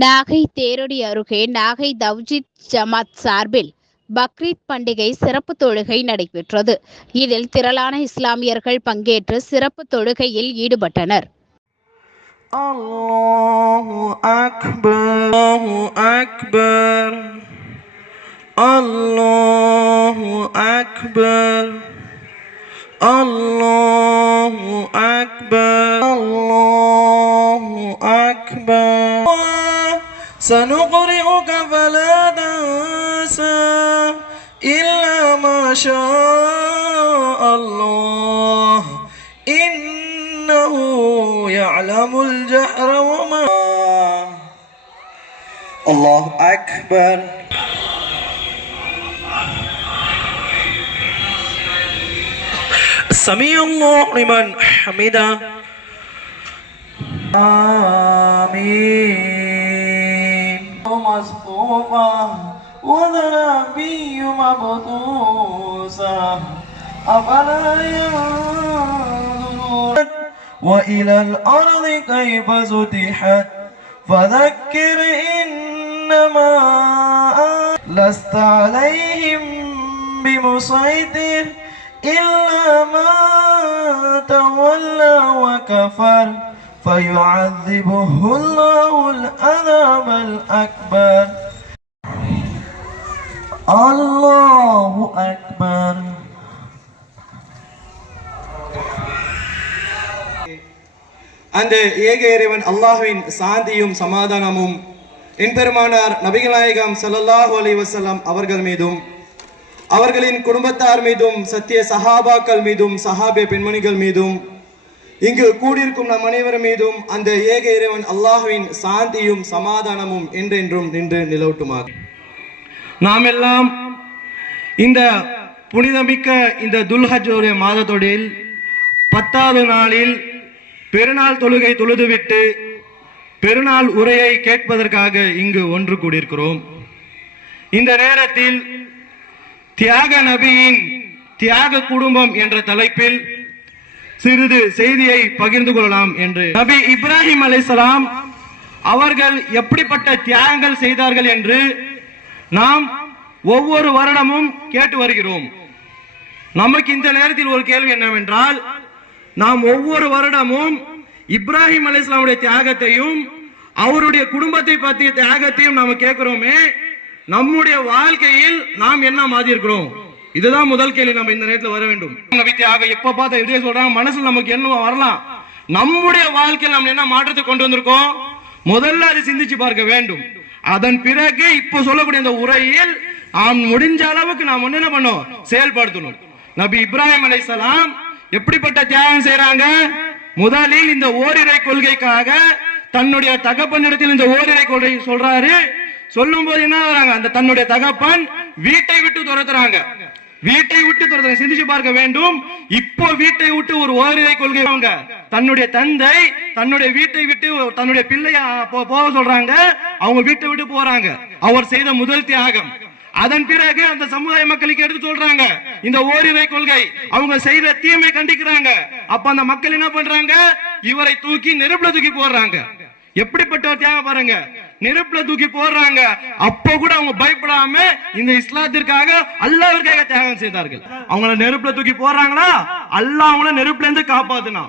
நாகை தேரடி அருகே நாகை தவ்ஜித் ஜமாத் சார்பில் பக்ரீத் பண்டிகை சிறப்பு தொழுகை நடைபெற்றது. இதில் திரளான இஸ்லாமியர்கள் பங்கேற்று சிறப்பு தொழுகையில் ஈடுபட்டனர். அல்லாஹு அக்பர் அல்லாஹு அக்பர் سنقرئك فلا تنسى إلا ما شاء الله. إنه يعلم الجهر وما الله أكبر. سميع الله لمن حمده. آمين. مصفوفة وذنبي مبثوثة أفلا ينظرون وإلى الأرض كيف سطحت فذكر إنما لست عليهم بمسيطر إلا من تولى وكفر. فيعذبه الله العذاب الأكبر. Allahu Akbar. அந்த ஏக இறைவன் அல்லாஹுவின் சாந்தியும் சமாதானமும் என் பெருமானார் நபிகநாயகம் சல்லல்லாஹு அலி வசல்லாம் அவர்கள் மீதும் அவர்களின் குடும்பத்தார் மீதும் சத்திய சஹாபாக்கள் மீதும் சஹாபிய பெண்மணிகள் மீதும் இங்கு கூடியிருக்கும் நம் அனைவர் மீதும் அந்த ஏக இறைவன் அல்லாஹுவின் சாந்தியும் சமாதானமும் என்றென்றும் நின்று நிலவட்டுமாறு. நாம் எல்லாம் இந்த புனிதமிக்க இந்த துல்ஹஜோடைய மாதத்தொடில் பத்தாவது நாளில் பெருநாள் தொழுகை தொழுதுவிட்டு பெருநாள் உரையை கேட்பதற்காக இங்கு ஒன்று கூடியிருக்கிறோம். இந்த நேரத்தில் தியாக நபியின் தியாக குடும்பம் என்ற தலைப்பில் சிறிது செய்தியை பகிர்ந்து கொள்ளலாம் என்று. நபி இப்ராஹிம் அலைசலாம் அவர்கள் எப்படிப்பட்ட தியாகங்கள் செய்தார்கள் என்று நாம் ஒவ்வொரு வருடமும் கேட்டு வருகிறோம். நமக்கு இந்த நேரத்தில் ஒரு கேள்வி என்னவென்றால் நாம் ஒவ்வொரு வருடமும் இப்ராஹிம் அலிஸ்லாமுடைய தியாகத்தையும் அவருடைய குடும்பத்தை பற்றிய தியாகத்தையும் நாம கேட்கிறோமே நம்முடைய வாழ்க்கையில் நாம் என்ன மாறி இருக்கிறோம்? இதுதான் முதல் கேள்வி நம்ம இந்த நேரத்தில் வர வேண்டும். வித்தியாக எப்ப பார்த்தா இதே சொல்றாங்க மனசுல நமக்கு என்ன வரலாம்? நம்முடைய வாழ்க்கையில் நம்ம என்ன மாற்றத்தை கொண்டு வந்திருக்கோம்? முதல்ல அதை சிந்திச்சு பார்க்க வேண்டும். அதன் பிறகு இப்ப சொல்லக்கூடிய இந்த உரையில் நாம் முடிஞ்ச அளவுக்கு நாம் என்ன பண்ணோம்? செயல்படுத்தணும். நபி இப்ராஹிம் அலைசலாம் எப்படிப்பட்ட தியாகம் செய்யறாங்க முதலில் இந்த ஓரிரை கொள்கைக்காக தன்னுடைய தகப்பனிடத்தில் இந்த ஓரிரை கொள்கை சொல்றாரு. சொல்லும் போது என்ன வராங்க அந்த தன்னுடைய தகப்பன் வீட்டை விட்டு துரத்துறாங்க. வீட்டை விட்டு துரத்துறாங்க சிந்திச்சு பார்க்க வேண்டும். இப்போ வீட்டை விட்டு ஒரு ஓரிரை கொள்கை அவங்க. தன்னுடைய தந்தை தன்னுடைய வீட்டை விட்டு தன்னுடைய பிள்ளைய போக சொல்றாங்க. அவங்க வீட்டை விட்டு போறாங்க. அவர் செய்த முதல் தியாகம். அதன் பிறகு அந்த சமுதாய மக்களுக்கு எடுத்து சொல்றாங்க. இந்த ஓரிரை கொள்கை அவங்க செய்த தீமை கண்டிக்கிறாங்க. அப்ப அந்த மக்கள் என்ன பண்றாங்க? இவரை தூக்கி நெருப்புல தூக்கி போடுறாங்க. எப்படிப்பட்ட ஒரு தியாகம் பாருங்க. நெருப்புல தூக்கி போடுறாங்க. அப்ப கூட அவங்க பயப்படாம இந்த இஸ்லாத்திற்காக அல்லாவிற்காக தியாகம் செய்தார்கள். அவங்கள நெருப்புல தூக்கி போடுறாங்களா? அல்லாஹ் அவங்கள நெருப்புல இருந்து காப்பாத்தினா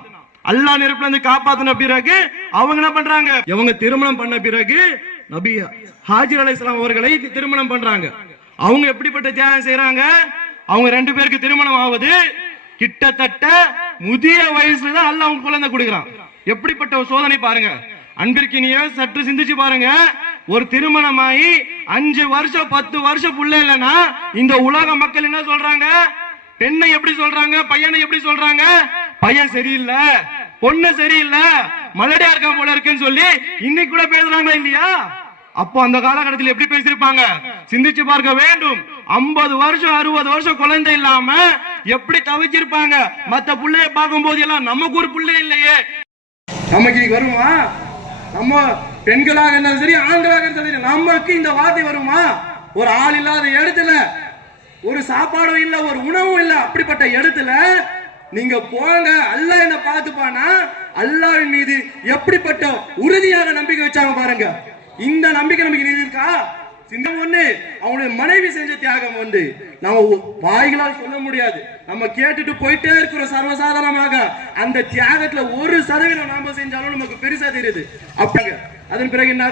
அல்லாஹ் நெருப்புல இருந்து காப்பாத்தின பிறகு அவங்க என்ன பண்றாங்க? இவங்க திருமணம் பண்ண பிறகு நபி ஹாஜிர் இஸ்லாம் அவர்களை திருமணம் பண்றாங்க. அவங்க எப்படிப்பட்ட தியாகம் செய்யறாங்க அவங்க ரெண்டு பேருக்கு திருமணம் ஆவது கிட்டத்தட்ட முதிய வயசுல தான் அல்லாஹ் அவங்க குழந்தை கொடுக்குறான். எப்படிப்பட்ட ஒரு சோதனை பாருங்க. அன்பிற்கினிய சற்று சிந்திச்சு பாருங்க. ஒரு திருமணமாயி அஞ்சு வருஷம் பத்து வருஷம் புள்ள இல்லைன்னா இந்த உலக மக்கள் என்ன சொல்றாங்க? பெண்ணை எப்படி சொல்றாங்க? பையனை எப்படி சொல்றாங்க? பையன் சரியில்லை. பொண்ணு சரியில்லை. மலடியா இருக்கா போல இருக்குன்னு சொல்லி இன்னைக்கு கூட பேசுறாங்களா இல்லையா? அப்போ அந்த காலகட்டத்தில் எப்படி பேசியிருப்பாங்க? சிந்திச்சு பார்க்க வேண்டும். ஐம்பது வருஷம் அறுபது வருஷம் குழந்தை இல்லாம எப்படி தவிச்சிருப்பாங்க? மத்த பிள்ளைய பார்க்கும் போது எல்லாம் நமக்கு ஒரு பிள்ளை இல்லையே. நமக்கு வருமா? நம்ம பெண்களாக இருந்தாலும் சரி ஆண்களாக இருந்தாலும் சரி நமக்கு இந்த வார்த்தை வருமா? ஒரு ஆள் இல்லாத இடத்துல ஒரு சாப்பாடும் இல்ல ஒரு உணவும் இல்ல அப்படிப்பட்ட இடத்துல நீங்க போங்க அல்லாஹ் என்ன பார்த்துப்பானா? அல்லாவின் மீது எப்படிப்பட்ட உறுதியாக நம்பிக்கை வச்சாங்க பாருங்க. இந்த நம்பிக்கை நமக்கு நீதி இருக்கா? சிங்கம் ஒண்ணு அவனுடைய மனைவி செஞ்ச தியாகம் வந்து நம்ம வாய்களால் சொல்ல முடியாது. நம்ம கேட்டுட்டு போயிட்டே இருக்கிறோம் சர்வசாதாரணமாக. அந்த தியாகத்துல ஒரு சதவீதம் நாம செஞ்சாலும் நமக்கு பெருசா தெரியுது. அப்பங்க அதன் பிறகு என்ன